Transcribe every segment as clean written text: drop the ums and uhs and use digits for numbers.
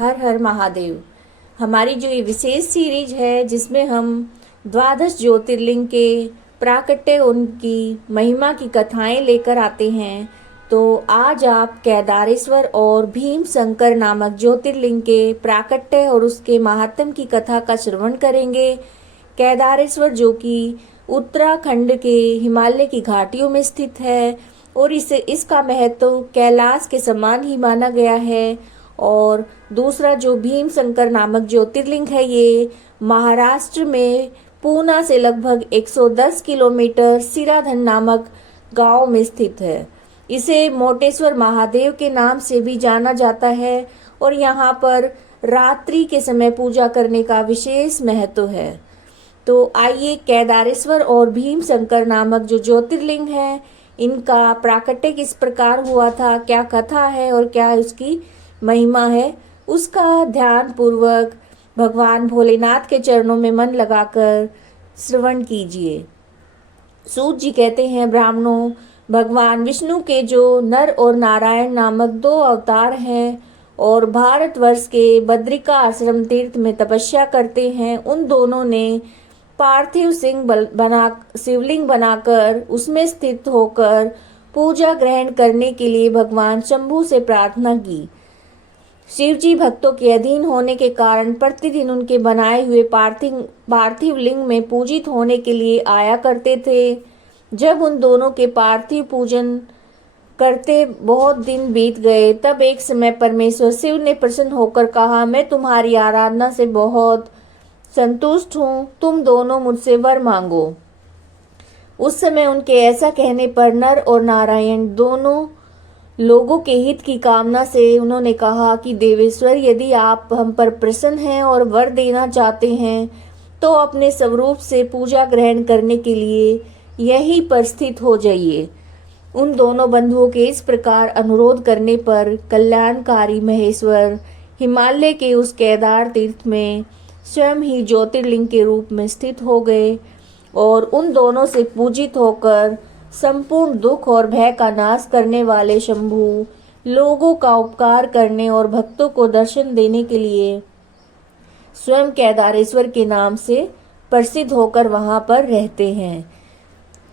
हर हर महादेव। हमारी जो ये विशेष सीरीज है जिसमें हम द्वादश ज्योतिर्लिंग के प्राकट्य उनकी महिमा की कथाएं लेकर आते हैं, तो आज आप केदारेश्वर और भीम शंकर नामक ज्योतिर्लिंग के प्राकट्य और उसके महात्म की कथा का श्रवण करेंगे। केदारेश्वर जो कि उत्तराखंड के हिमालय की घाटियों में स्थित है और इसका महत्व कैलाश के समान ही माना गया है। और दूसरा जो भीम शंकर नामक ज्योतिर्लिंग है, ये महाराष्ट्र में पूना से लगभग 110 किलोमीटर सिराधन नामक गांव में स्थित है। इसे मोटेश्वर महादेव के नाम से भी जाना जाता है और यहाँ पर रात्रि के समय पूजा करने का विशेष महत्व है। तो आइए केदारेश्वर और भीम शंकर नामक जो ज्योतिर्लिंग है, इनका प्राकट्य किस प्रकार हुआ था, क्या कथा है और क्या उसकी महिमा है, उसका ध्यान पूर्वक भगवान भोलेनाथ के चरणों में मन लगाकर श्रवण कीजिए। सूत जी कहते हैं, ब्राह्मणों, भगवान विष्णु के जो नर और नारायण नामक दो अवतार हैं और भारतवर्ष के बद्रिका आश्रम तीर्थ में तपस्या करते हैं, उन दोनों ने पार्थिव शिवलिंग बनाकर उसमें स्थित होकर पूजा ग्रहण करने के लिए भगवान शंभु से प्रार्थना की। शिवजी भक्तों के अधीन होने के कारण प्रतिदिन उनके बनाए हुए पार्थिव लिंग में पूजित होने के लिए आया करते थे। जब उन दोनों के पार्थिव पूजन करते बहुत दिन बीत गए, तब एक समय परमेश्वर शिव ने प्रसन्न होकर कहा, मैं तुम्हारी आराधना से बहुत संतुष्ट हूँ, तुम दोनों मुझसे वर मांगो। उस समय उनके ऐसा कहने पर नर और नारायण दोनों लोगों के हित की कामना से उन्होंने कहा कि देवेश्वर, यदि आप हम पर प्रसन्न हैं और वर देना चाहते हैं तो अपने स्वरूप से पूजा ग्रहण करने के लिए यहीं पर स्थित हो जाइए। उन दोनों बंधुओं के इस प्रकार अनुरोध करने पर कल्याणकारी महेश्वर हिमालय के उस केदार तीर्थ में स्वयं ही ज्योतिर्लिंग के रूप में स्थित हो गए और उन दोनों से पूजित होकर संपूर्ण दुख और भय का नाश करने वाले शंभु लोगों का उपकार करने और भक्तों को दर्शन देने के लिए स्वयं केदारेश्वर के नाम से प्रसिद्ध होकर वहां पर रहते हैं।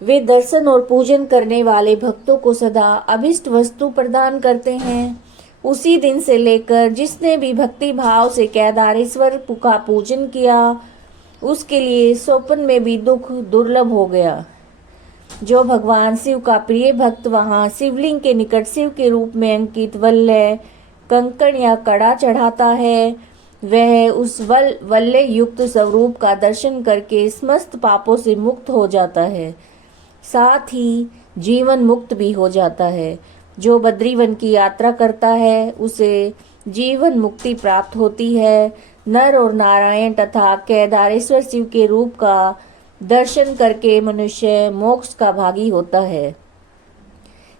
वे दर्शन और पूजन करने वाले भक्तों को सदा अभिष्ट वस्तु प्रदान करते हैं। उसी दिन से लेकर जिसने भी भक्ति भाव से केदारेश्वर का पूजन किया, उसके लिए स्वप्न में भी दुख दुर्लभ हो गया। जो भगवान शिव का प्रिय भक्त वहां शिवलिंग के निकट शिव के रूप में अंकित वल्लय, कंकण या कड़ा चढ़ाता है, वह उस वल्लय युक्त स्वरूप का दर्शन करके समस्त पापों से मुक्त हो जाता है, साथ ही जीवन मुक्त भी हो जाता है। जो बद्रीवन की यात्रा करता है उसे जीवन मुक्ति प्राप्त होती है। नर और नारायण तथा केदारेश्वर शिव के रूप का दर्शन करके मनुष्य मोक्ष का भागी होता है,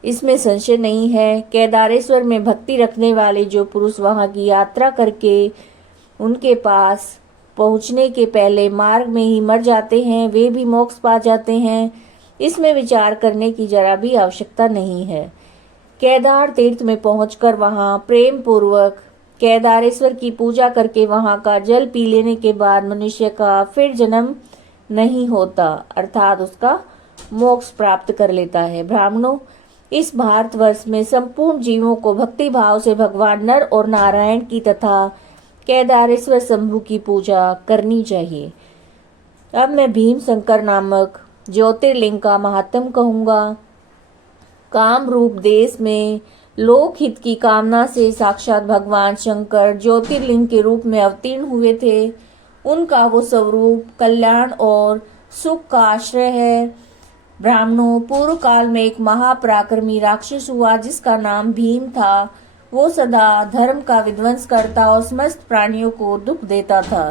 इसमें संशय नहीं है। केदारेश्वर में भक्ति रखने वाले जो पुरुष वहां की यात्रा करके उनके पास पहुंचने के पहले मार्ग में ही मर जाते हैं, वे भी मोक्ष पा जाते हैं। इसमें विचार करने की जरा भी आवश्यकता नहीं है। केदार तीर्थ में पहुंचकर वहां प्रेम पूर्वक केदारेश्वर की पूजा करके वहां का जल पी लेने के बाद मनुष्य का फिर जन्म नहीं होता, अर्थात उसका मोक्ष प्राप्त कर लेता है। ब्राह्मणों, इस भारतवर्ष में संपूर्ण जीवों को भक्ति भाव से भगवान नर और नारायण की तथा केदारेश्वर शंभु की पूजा करनी चाहिए। अब मैं भीम शंकर नामक ज्योतिर्लिंग का महात्म कहूँगा। काम रूप देश में लोकहित की कामना से साक्षात भगवान शंकर ज्योतिर्लिंग के रूप में अवतीर्ण हुए थे। उनका वो स्वरूप कल्याण और सुख का आश्रय है। ब्राह्मणों, पूर्व काल में एक महापराक्रमी राक्षस हुआ जिसका नाम भीम था। वो सदा धर्म का विध्वंस करता और समस्त प्राणियों को दुख देता था।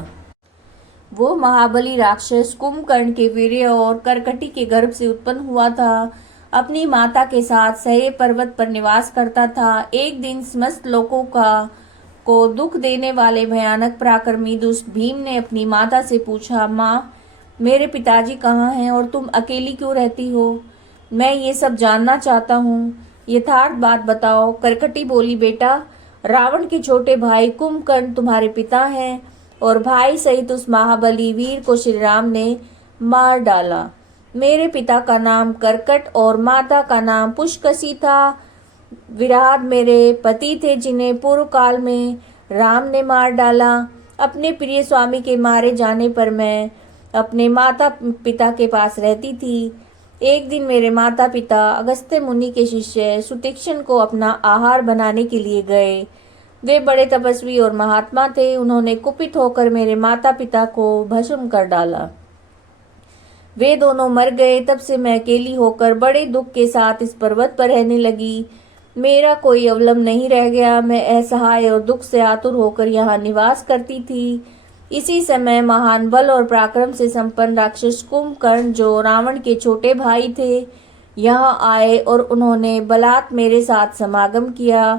वो महाबली राक्षस कुंभकर्ण के वीर्य और करकटी के गर्भ से उत्पन्न हुआ था। अपनी माता के साथ सह्य पर्वत पर निवास करता था। एक दिन समस्त लोगों को दुख देने वाले भयानक पराक्रमी दुष्ट भीम ने अपनी माता से पूछा, माँ, मेरे पिताजी कहाँ हैं और तुम अकेली क्यों रहती हो? मैं ये सब जानना चाहता हूँ, यथार्थ बात बताओ। करकटी बोली, बेटा, रावण के छोटे भाई कुंभकर्ण तुम्हारे पिता हैं और भाई सहित उस महाबली वीर को श्री राम ने मार डाला। मेरे पिता का नाम करकट और माता का नाम पुष्कसी था। विराट मेरे पति थे जिन्हें पूर्व काल में राम ने मार डाला। अपने प्रिय स्वामी के मारे जाने पर मैं अपने माता पिता के पास रहती थी। एक दिन मेरे माता पिता अगस्त्य मुनि के शिष्य सुतीक्ष्ण को अपना आहार बनाने के लिए गए। वे बड़े तपस्वी और महात्मा थे। उन्होंने कुपित होकर मेरे माता पिता को भस्म कर डाला। वे दोनों मर गए। तब से मैं अकेली होकर बड़े दुख के साथ इस पर्वत पर रहने लगी। मेरा कोई अवलंब नहीं रह गया। मैं असहाय और दुख से आतुर होकर यहाँ निवास करती थी। इसी समय महान बल और पराक्रम से संपन्न राक्षस कुंभकर्ण, जो रावण के छोटे भाई थे, यहाँ आए और उन्होंने बलात् मेरे साथ समागम किया।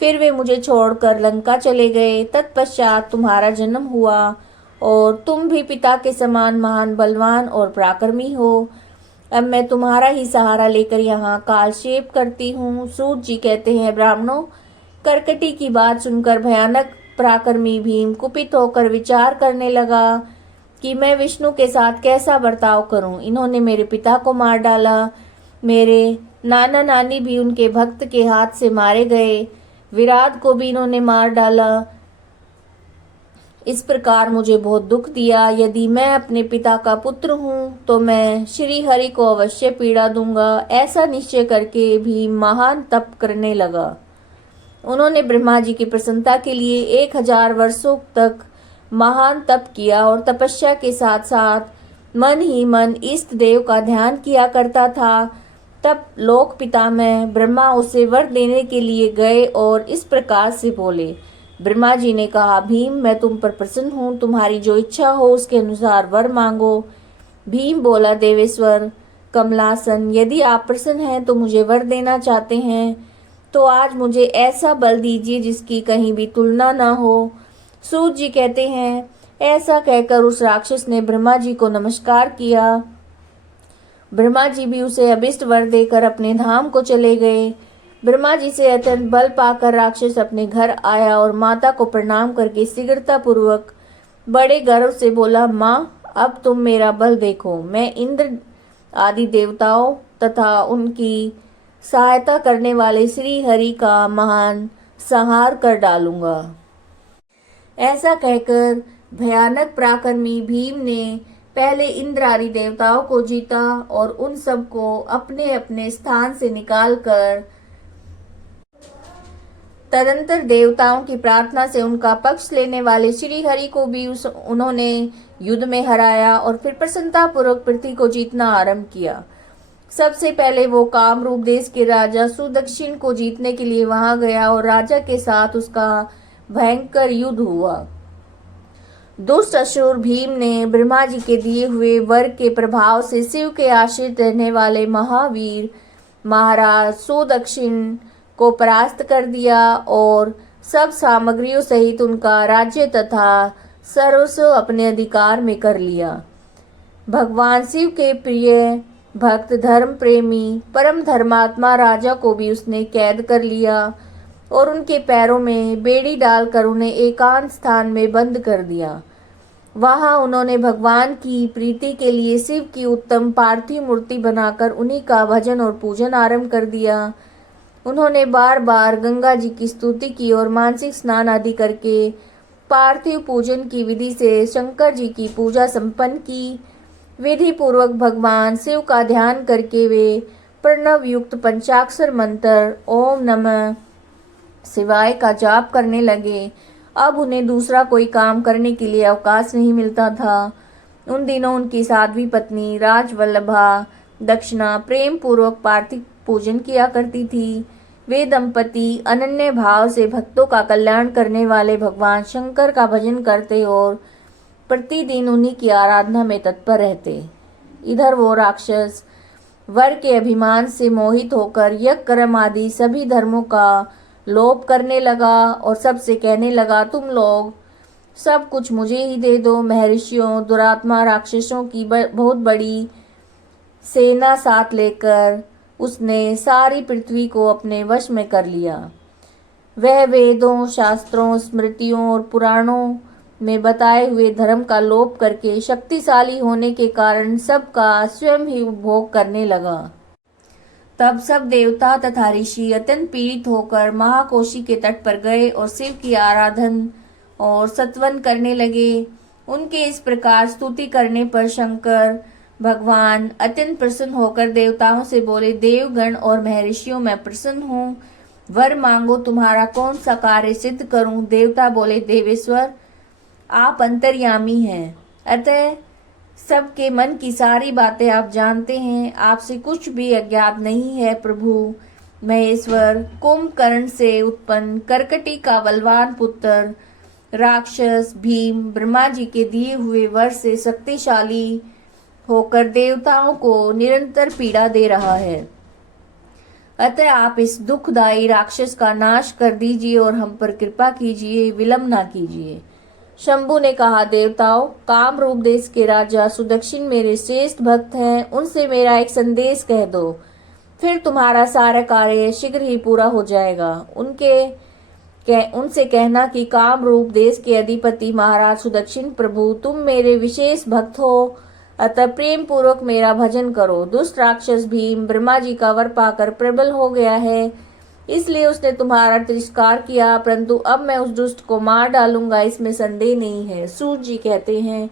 फिर वे मुझे छोड़कर लंका चले गए। तत्पश्चात तुम्हारा जन्म हुआ और तुम भी पिता के समान महान बलवान और पराक्रमी हो। अब मैं तुम्हारा ही सहारा लेकर यहाँ कालक्षेप करती हूँ। सूत जी कहते हैं, ब्राह्मणों, करकटी की बात सुनकर भयानक पराक्रमी भीम कुपित होकर विचार करने लगा कि मैं विष्णु के साथ कैसा बर्ताव करूं। इन्होंने मेरे पिता को मार डाला। मेरे नाना नानी भी उनके भक्त के हाथ से मारे गए। विराट को भी इन्होंने मार डाला। इस प्रकार मुझे बहुत दुख दिया। यदि मैं अपने पिता का पुत्र हूँ तो मैं श्री हरि को अवश्य पीड़ा दूंगा। ऐसा निश्चय करके भी महान तप करने लगा। उन्होंने ब्रह्मा जी की प्रसन्नता के लिए 1000 वर्षों तक महान तप किया और तपस्या के साथ साथ मन ही मन इष्ट देव का ध्यान किया करता था। तब लोक पिता में ब्रह्मा उसे वर देने के लिए गए और इस प्रकार से बोले। ब्रह्मा जी ने कहा, भीम, मैं तुम पर प्रसन्न हूँ। तुम्हारी जो इच्छा हो उसके अनुसार वर मांगो। भीम बोला, देवेश्वर कमलासन, यदि आप प्रसन्न हैं तो मुझे वर देना चाहते हैं तो आज मुझे ऐसा बल दीजिए जिसकी कहीं भी तुलना न हो। सूत जी कहते हैं, ऐसा कहकर उस राक्षस ने ब्रह्मा जी को नमस्कार किया। ब्रह्मा जी भी उसे अभिष्ट वर देकर अपने धाम को चले गए। ब्रह्मा जी से अत्यंत बल पाकर राक्षस अपने घर आया और माता को प्रणाम करके शीघ्रता पूर्वक बड़े गर्व से बोला, माँ, अब तुम मेरा बल देखो। मैं इंद्र आदि देवताओं तथा उनकी सहायता करने वाले श्री हरि का महान संहार कर डालूंगा। ऐसा कहकर भयानक पराक्रमी भीम ने पहले इंद्र आदि देवताओं को जीता और उन सब को अपने अपने स्थान से निकालकर तदंतर देवताओं की प्रार्थना से उनका पक्ष लेने वाले श्री हरि को भी उन्होंने युद्ध में हराया और फिर प्रसन्नता पूर्वक पृथ्वी को जीतना आरंभ किया। सबसे पहले वो कामरूप देश के राजा सुदक्षिण को जीतने के लिए वहां गया और राजा के साथ उसका भयंकर युद्ध हुआ। दुष्ट असुर भीम ने ब्रह्मा जी के दिए हुए वर के प्रभाव से शिव के आश्रित रहने वाले महावीर महाराज सुदक्षिण को परास्त कर दिया और सब सामग्रियों सहित उनका राज्य तथा सर्वस्व अपने अधिकार में कर लिया। भगवान शिव के प्रिय भक्त धर्म प्रेमी परम धर्मात्मा राजा को भी उसने कैद कर लिया और उनके पैरों में बेड़ी डालकर उन्हें एकांत स्थान में बंद कर दिया। वहां उन्होंने भगवान की प्रीति के लिए शिव की उत्तम पार्थिव मूर्ति बनाकर उन्हीं का भजन और पूजन आरंभ कर दिया। उन्होंने बार बार गंगा जी की स्तुति की और मानसिक स्नान आदि करके पार्थिव पूजन की विधि से शंकर जी की पूजा संपन्न की। विधि पूर्वक भगवान शिव का ध्यान करके वे प्रणव युक्त पंचाक्षर मंत्र ओम नमः शिवाय का जाप करने लगे। अब उन्हें दूसरा कोई काम करने के लिए अवकाश नहीं मिलता था। उन दिनों उनकी साध्वी पत्नी राजवल्लभा दक्षिणा प्रेम पूर्वक पार्थिव पूजन किया करती थी। वे दंपति अनन्य भाव से भक्तों का कल्याण करने वाले भगवान शंकर का भजन करते और प्रतिदिन उन्हीं की आराधना में तत्पर रहते। इधर वो राक्षस वर के अभिमान से मोहित होकर यज्ञ कर्म आदि सभी धर्मों का लोप करने लगा और सबसे कहने लगा, तुम लोग सब कुछ मुझे ही दे दो। महर्षियों दुरात्मा राक्षसों की बहुत बड़ी सेना साथ लेकर उसने सारी पृथ्वी को अपने वश में कर लिया। वह वेदों, शास्त्रों, स्मृतियों और पुराणों में बताए हुए धर्म का लोप करके शक्तिशाली होने के कारण सबका स्वयं ही उपभोग करने लगा। तब सब देवता तथा ऋषि अत्यंत पीड़ित होकर महाकोशी के तट पर गए और शिव की आराधन और सत्वन करने लगे। उनके इस प्रकार स्तुति करने पर शंकर भगवान अत्यंत प्रसन्न होकर देवताओं से बोले, देवगण और महर्षियों, मैं प्रसन्न हूँ, वर मांगो, तुम्हारा कौन सा कार्य सिद्ध करूं। देवता बोले, देवेश्वर, आप अंतर्यामी हैं, अतः सबके मन की सारी बातें आप जानते हैं, आपसे कुछ भी अज्ञात नहीं है। प्रभु महेश्वर, कुंभकर्ण से उत्पन्न करकटी का बलवान पुत्र राक्षस भीम ब्रह्मा जी के दिए हुए वर से शक्तिशाली होकर देवताओं को निरंतर पीड़ा दे रहा है, अतः आप इस दुखदायी राक्षस का नाश कर दीजिए और हम पर कृपा कीजिए, विलंब ना कीजिए। शंभु ने कहा, देवताओं, काम रूप देश के राजा सुदक्षिण मेरे श्रेष्ठ भक्त हैं, उनसे मेरा एक संदेश कह दो, फिर तुम्हारा सारा कार्य शीघ्र ही पूरा हो जाएगा। उनसे कहना कि काम रूप देश के अधिपति महाराज सुदक्षिण प्रभु, तुम मेरे विशेष भक्त हो, अतः प्रेम पूर्वक मेरा भजन करो। दुष्ट राक्षस भीम ब्रह्मा जी का वर पाकर प्रबल हो गया है, इसलिए उसने तुम्हारा तिरस्कार किया, परंतु अब मैं उस दुष्ट को मार डालूंगा, इसमें संदेह नहीं है। सूर्य जी कहते हैं,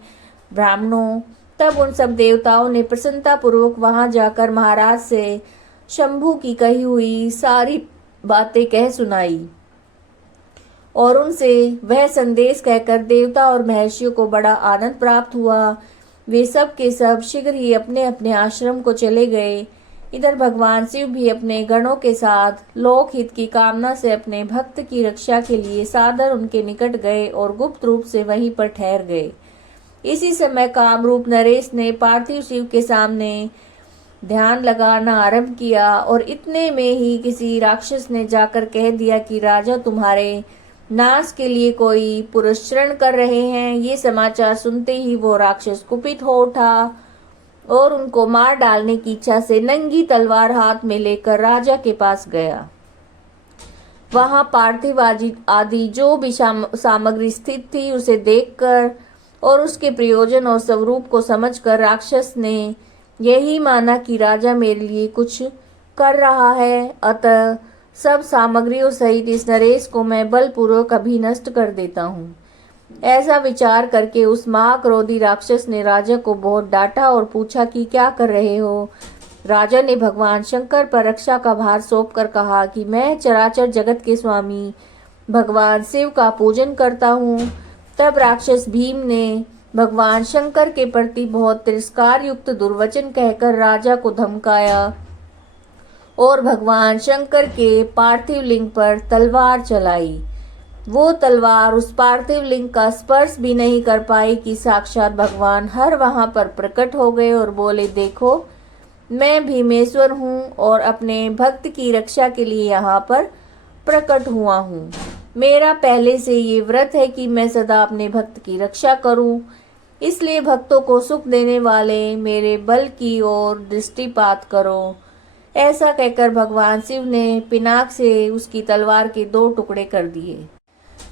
ब्राह्मणों, तब उन सब देवताओं ने प्रसन्नता पूर्वक वहां जाकर महाराज से शंभु की कही हुई सारी बातें कह सुनाई और उनसे वह संदेश कहकर देवता और महर्षियों को बड़ा आनंद प्राप्त हुआ। वे सब के सब शीघ्र ही अपने अपने आश्रम को चले गए। इधर भगवान शिव भी अपने गणों के साथ लोकहित की कामना से अपने भक्त की रक्षा के लिए सादर उनके निकट गए और गुप्त रूप से वहीं पर ठहर गए। इसी समय कामरूप नरेश ने पार्थिव शिव के सामने ध्यान लगाना आरंभ किया और इतने में ही किसी राक्षस ने जाकर कह दिया कि राजा तुम्हारे नाश के लिए कोई पुरस्चरण कर रहे हैं। ये समाचार सुनते ही वो राक्षस कुपित हो उठा और उनको मार डालने की इच्छा से नंगी तलवार हाथ में लेकर राजा के पास गया। वहां पार्थिव आदि जो भी सामग्री स्थित थी उसे देखकर और उसके प्रयोजन और स्वरूप को समझकर राक्षस ने यही माना कि राजा मेरे लिए कुछ कर रहा है, अतः सब सामग्रियों सहित इस नरेश को मैं बलपूर्वक अभी नष्ट कर देता हूँ। ऐसा विचार करके उस महाक्रोधी राक्षस ने राजा को बहुत डांटा और पूछा कि क्या कर रहे हो। राजा ने भगवान शंकर पर रक्षा का भार सौंपकर कहा कि मैं चराचर जगत के स्वामी भगवान शिव का पूजन करता हूँ। तब राक्षस भीम ने भगवान शंकर के प्रति बहुत तिरस्कार युक्त दुर्वचन कहकर राजा को धमकाया और भगवान शंकर के पार्थिव लिंग पर तलवार चलाई। वो तलवार उस पार्थिव लिंग का स्पर्श भी नहीं कर पाई कि साक्षात भगवान हर वहां पर प्रकट हो गए और बोले, देखो, मैं भीमेश्वर हूँ और अपने भक्त की रक्षा के लिए यहाँ पर प्रकट हुआ हूँ। मेरा पहले से ये व्रत है कि मैं सदा अपने भक्त की रक्षा करूं, इसलिए भक्तों को सुख देने वाले मेरे बल की ओर दृष्टिपात करो। ऐसा कहकर भगवान शिव ने पिनाक से उसकी तलवार के 2 टुकड़े कर दिए।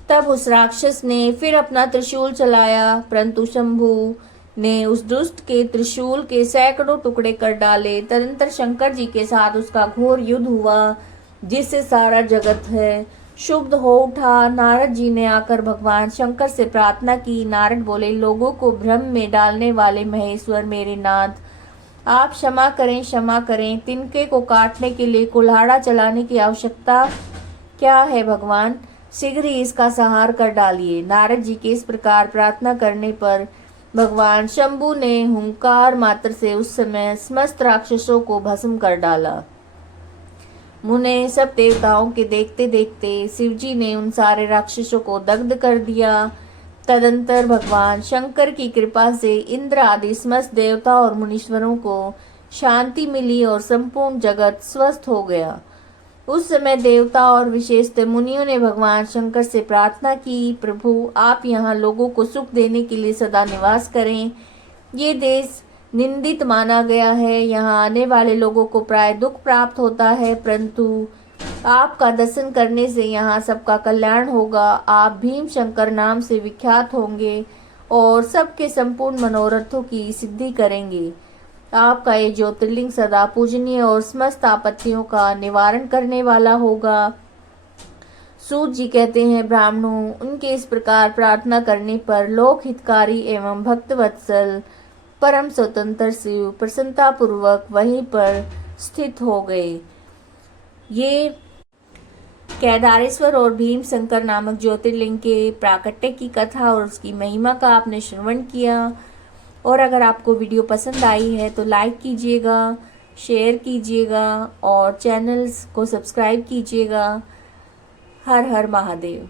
तब उस राक्षस ने फिर अपना त्रिशूल चलाया, परंतु शंभु ने उस दुष्ट के त्रिशूल के सैकड़ों टुकड़े कर डाले। तदंतर शंकर जी के साथ उसका घोर युद्ध हुआ, जिससे सारा जगत है शुद्ध हो उठा। नारद जी ने आकर भगवान शंकर से प्रार्थना की। नारद बोले, लोगों को भ्रम में डालने वाले महेश्वर मेरे नाथ, आप क्षमा करें, क्षमा करें। तिनके को काटने के लिए कुल्हाड़ा चलाने की आवश्यकता क्या है भगवान, शीघ्र ही इसका संहार कर डालिए। नारद जी के इस प्रकार प्रार्थना करने पर भगवान शंभु ने हुंकार मात्र से उस समय समस्त राक्षसों को भस्म कर डाला। मुने सब देवताओं के देखते देखते शिवजी ने उन सारे राक्षसों को दग्ध कर दिया। तदंतर भगवान शंकर की कृपा से इंद्र आदि समस्त देवता और मुनीश्वरों को शांति मिली और संपूर्ण जगत स्वस्थ हो गया। उस समय देवता और विशेषतः मुनियों ने भगवान शंकर से प्रार्थना की, प्रभु आप यहाँ लोगों को सुख देने के लिए सदा निवास करें। ये देश निंदित माना गया है, यहाँ आने वाले लोगों को प्राय दुख प्राप्त होता है, परंतु आपका दर्शन करने से यहाँ सबका कल्याण होगा। आप भीम शंकर नाम से विख्यात होंगे और सबके संपूर्ण मनोरथों की सिद्धि करेंगे। आपका ये ज्योतिर्लिंग सदा पूजनीय और समस्त आपत्तियों का निवारण करने वाला होगा। सूत जी कहते हैं, ब्राह्मणों, उनके इस प्रकार प्रार्थना करने पर लोक हितकारी एवं भक्त वत्सल परम स्वतंत्र शिव प्रसन्नता पूर्वक वहीं पर स्थित हो गए। ये केदारेश्वर और भीम शंकर नामक ज्योतिर्लिंग के प्राकट्य की कथा और उसकी महिमा का आपने श्रवण किया। और अगर आपको वीडियो पसंद आई है तो लाइक कीजिएगा, शेयर कीजिएगा और चैनल्स को सब्सक्राइब कीजिएगा। हर हर महादेव।